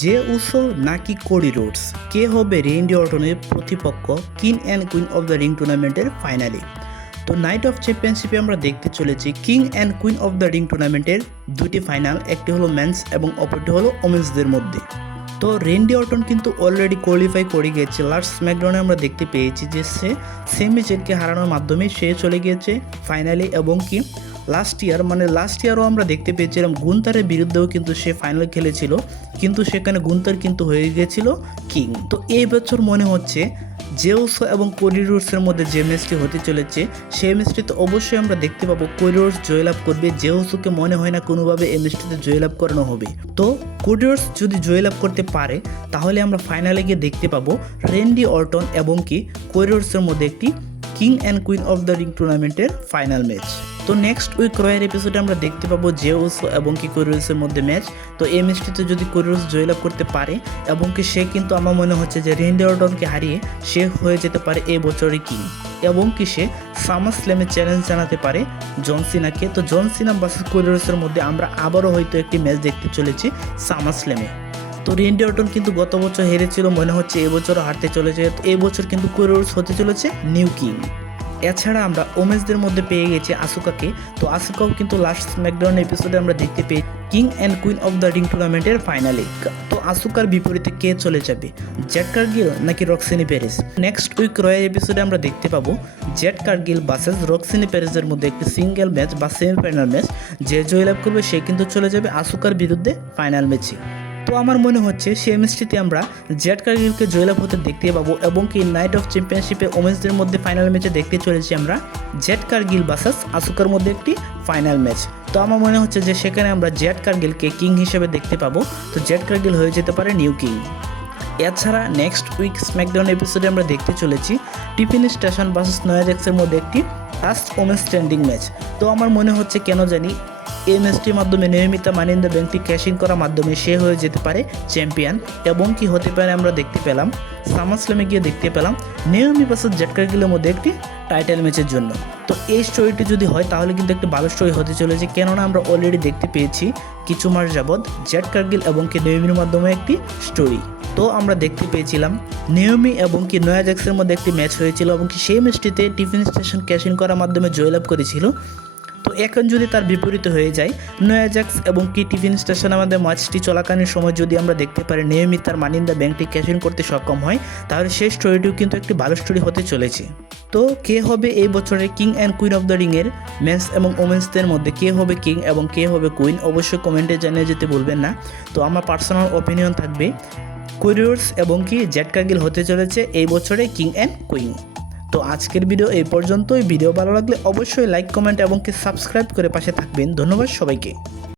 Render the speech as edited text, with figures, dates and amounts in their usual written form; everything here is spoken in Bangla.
জে উসো নাকি কোডি রোডস, কে হবে রেন্ডি অর্টনের প্রতিপক্ষ king and queen of the ring টুর্নামেন্টের ফাইনালে? তো নাইট অফ চ্যাম্পিয়নশিপে আমরা দেখতে চলেছি king and queen of the ring টুর্নামেন্টের দুটি ফাইনাল, একটি হলো মেন্স এবং অপরটি হলো ওমেন্সদের মধ্যে। তো রেন্ডি অর্টন কিন্তু অলরেডি কোয়ালিফাই করে গিয়েছে। লাস্ট স্ম্যাকডাউনে আমরা দেখতে পেয়েছি যে সে সেমি জেটকে হারানোর মাধ্যমে সে চলে গিয়েছে ফাইনালে, এবং কি লাস্ট ইয়ারও আমরা দেখতে পেয়েছিলাম গুন্তারের বিরুদ্ধেও কিন্তু সে ফাইনাল খেলেছিল, কিন্তু সেখানে গুন্তার কিন্তু হয়ে গিয়েছিল কিং। তো এই বছর মনে হচ্ছে জেউসো এবং কোডি রোডসের মধ্যে যে ম্যাচটি হতে চলেছে সেই ম্যাচটিতে অবশ্যই আমরা দেখতে পাবো কোডি রোডস জয়লাভ করবে। জেউসোকে মনে হয় না কোনোভাবে এই ম্যাচটিতে জয়লাভ করানো হবে। তো কোডি রোডস যদি জয়লাভ করতে পারে তাহলে আমরা ফাইনালে গিয়ে দেখতে পাবো রেন্ডি অর্টন এবং কি কোডি রোডসের মধ্যে একটি king and queen of the ring টুর্নামেন্টের ফাইনাল ম্যাচ। তো নেক্সট উইক রয়ের এপিসোডে আমরা দেখতে পাবো জেউসো এবং কি কোডি রোডসের মধ্যে ম্যাচ। তো এই ম্যাচটিতে যদি কোডি রোডস জয়লাভ করতে পারে এবং কি সে কিন্তু আমার মনে হচ্ছে যে রেন্ডি অর্টনকে হারিয়ে সে হয়ে যেতে পারে এই বছরের কিং, এবং কি সে সামার স্ল্যামে চ্যালেঞ্জ জানাতে পারে জন সিনাকে। তো জন সিনা ভার্সেস কোডি রোডসের মধ্যে আমরা আবারও হয়তো একটি ম্যাচ দেখতে চলেছি সামার স্ল্যামে। তো রেন্ডি অর্টন কিন্তু গত বছর হেরেছিল, মনে হচ্ছে এবছরও হারতে চলেছে। তো এই বছর কিন্তু কোডি রোডস হতে চলেছে নিউ কিং। এছাড়া আমরা ওমেন্সদের মধ্যে পেয়ে গেছি আসুকাকে। তো আসুকাও কিন্তু লাস্ট স্ম্যাকডাউন এপিসোডে আমরা দেখতে পেয়ে king and queen of the ring টুর্নামেন্টের ফাইনালে। তো আসুকার বিপরীতে কে চলে যাবে, জেড কার্গিল নাকি রক্সিনি পেরেস? নেক্সট উইক রয়ের এপিসোডে আমরা দেখতে পাবো জেড কার্গিল ভার্সেস রক্সিনি পেরেসের মধ্যে একটি সিঙ্গেল ম্যাচ বা সেমিফাইনাল ম্যাচ। যে জয়লাভ করবে সে কিন্তু চলে যাবে আসুকার বিরুদ্ধে ফাইনাল ম্যাচে। তো আমার মনে হচ্ছে সেই ম্যাচটিতে আমরা জেড কার্গিলকে জয়লাভ হতে দেখতে পাবো, এবং কি নাইট অফ চ্যাম্পিয়নশিপে ওমেন্সদের মধ্যে ফাইনাল ম্যাচে দেখতে চলেছি আমরা জেড কার্গিল ভার্সেস আসুকার মধ্যে একটি ফাইনাল ম্যাচ। তো আমার মনে হচ্ছে যে সেখানে আমরা জেড কার্গিলকে কিং হিসেবে দেখতে পাবো। তো জেড কার্গিল হয়ে যেতে পারে নিউ কিং। এছাড়া নেক্সট উইক স্ম্যাকডাউন এপিসোডে আমরা দেখতে চলেছি টিফিনি স্টেশন ভার্সেস নয়া জ্যাক্সের মধ্যে একটি লাস্ট ওমেন্স স্ট্যান্ডিং ম্যাচ। তো আমার মনে হচ্ছে কেন জানি এই ম্যাচটির মাধ্যমে নিয়মিত মানি ইন দ্য ব্যাংকটি ক্যাশিং করার মাধ্যমে সে হয়ে যেতে পারে চ্যাম্পিয়ন, এবং কি হতে পারে আমরা দেখতে পেলাম সামার স্ল্যামে গিয়ে দেখতে পেলাম নেওমি ভার্সেস জেড কার্গিলের মধ্যে একটি টাইটেল ম্যাচের জন্য। তো এই স্টোরিটি যদি হয় তাহলে কিন্তু একটি ভালো স্টোরি হতে চলেছে, কেননা আমরা অলরেডি দেখতে পেয়েছি কিছু মাস যাবৎ জেড কার্গিল এবং কি নেওমির মাধ্যমে একটি স্টোরি। তো আমরা দেখতে পেয়েছিলাম নেওমি এবং কি নয়া জ্যাক্সের মধ্যে একটি ম্যাচ হয়েছিল, এবং কি সেই ম্যাচটিতে টিফিন স্টেশন ক্যাশিং করার মাধ্যমে জয়লাভ করেছিল। তো এখন যদি তার বিপরীতে হয়ে যায় নয়া জ্যাক্স এবং কি টিফিন স্টেশন আমাদের ম্যাচটি চলাকালীন সময় যদি আমরা দেখতে পারি নিয়মিত তার মানি ইন দ্য ব্যাংকটি ক্যাশিং করতে সক্ষম হয়, তাহলে সেই স্টোরিটিও কিন্তু একটি ভালো স্টোরি হতে চলেছে। তো কে হবে এই বছরের king and queen of the রিংয়ের মেন্স এবং ওমেন্সদের মধ্যে কে হবে কিং এবং কে হবে কুইন, অবশ্যই কমেন্টে জানিয়ে যেতে বলবেন না। তো আমার পার্সোনাল অপিনিয়ন থাকবে কোডি রোডস এবং কি জেড কার্গিল হতে চলেছে এই বছরে কিং অ্যান্ড কুইন। তো আজকের ভিডিও এই পর্যন্তই। ভিডিও ভালো লাগলে অবশ্যই লাইক, কমেন্ট এবং কি সাবস্ক্রাইব করে পাশে থাকবেন। ধন্যবাদ সবাইকে।